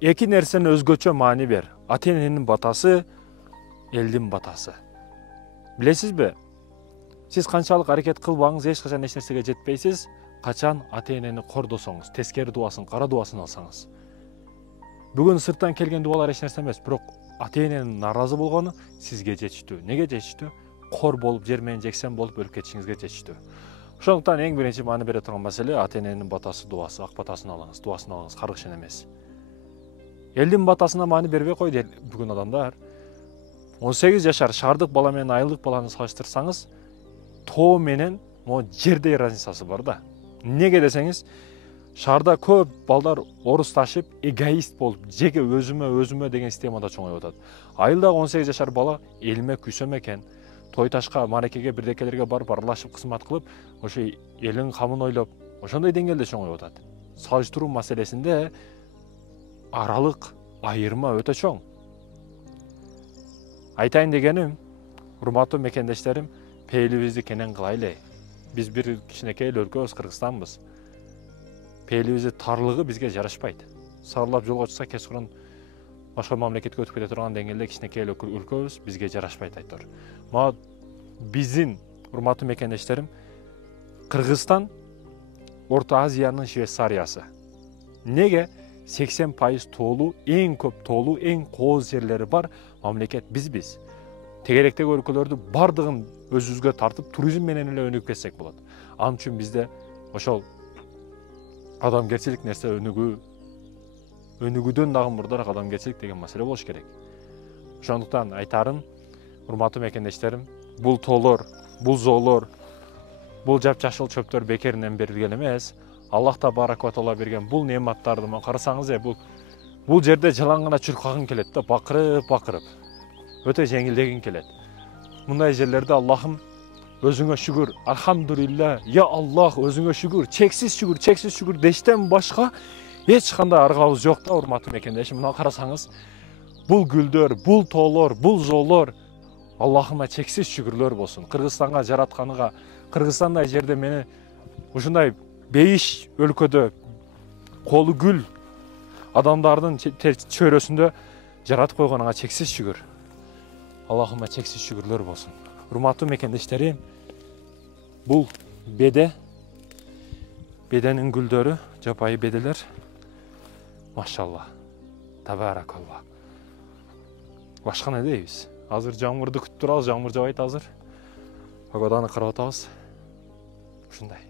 эки нерсени өзгөчө маани бер. Ата эненин батасы, элдин батасы. Билесизби? Сиз канчалык аракет кылбаңыз, эч качан эч нерсеге жетпейсиз. Качан ата энени кордосоңуз, тескери дубасын, кара дубасын алсаңыз. Бүгүн сырттан келген дубалар эч нерсе эмес, бирок ата эненин наразы болгону сизге жетиштүү. Неге жетиштүү? Кор болуп, жер менен жексен болуп өлүп кетишиңизге жетиштүү. Ошондуктан эң биринчи маани бере турган маселе ата эненин батасы, дубасы, ак батасын алыңыз, дубасын алыңыз, каргышын эмес. Элдин батасына маани бербей койду бүгүн адамдар. 18 жашар шаардык бала менен айылдык баланы салыштырсаңыз, тоо менен жердей разницасы бар да. Неге десеңиз, шаарда көп балдар орус ташып, эгоист болуп, жеке өзүмө деген системада чоңоюп атат. Айылдагы 18 жашар бала элиме күйсөм экен, той ташка, маракеге, бирдекелерге барып аралашып кызмат кылып, ошо элин камын ойлоп, ошондой деңгээлде чоңоюп атат. Салыштыруу маселесинде аралык айырма өтө чоң. Айтайын дегеним, урматтуу мекендештерим, пейилибизди кенен кылайлы. Биз бир кичинекей өлкөбүз, Кыргызстанбыз. Пейилибиздин тарлыгы бизге жарашпайт. Сарылап жолго чыкса, кечкурун башка мамлекетке өтүп кете турган деңгээлде кичинекей өлкөбүз бизге жарашпайт айтор. Мага биздин урматтуу мекендештерим, Кыргызстан Орто Азиянын Швейцариясы. Неге? 80% тоолуу, эң көп тоолуу, эң кооз жерлери бар мамлекет бизбиз. Тегеректеги өлкөлөрдү бардыгын өзүбүзгө тартып, туризм менен эле өнүгүп кетсек болот. Ал үчүн бизде ошол адамгерчилик нерсе өнүгүүдөн дагы мурдараак адамгерчилик деген маселе болуш керек. Ошондуктан айтарым, урматтуу мекендештерим, бул тоолор, бул жоолор, бул жапжашыл чөптөр бекеринен берилген эмес. Аллах табарак ва таала берген бул неаматтарды карасаңыз, бул жерде жалаң гана чуркагың келет да, бакырып. Өтө жеңилдегин келет. Мындай жерлерде Аллахым өзүңө шүгүр, алхамдулилля, я Аллах, өзүңө шүгүр, чексиз шүгүр дештен башка эч кандай аргабыз жок да, урматтуу мекендешим. Мына карасаңыз, бул гүлдөр, бул тоолор, бул жоолор Аллахыма чексиз шүгүрлөр болсун. Кыргызстанга жаратканыга, Кыргызстандай жерде мени ушундай бейиш өлкөдө колу гүл адамдардын чөйрөсүндө жаратып койгонуңа чексиз шүгүр. Аллахыма чексиз шүгүрлөр болсун. Урматтуу мекендештерим, бул беденин гүлдөрү, жапайы беделер, машалла, табаракалла. Башка не дейбиз? Азыр жамгырды күтүп турабыз, жамгыр жабайт азыр. Погоданы карап атабыз. Ушундай.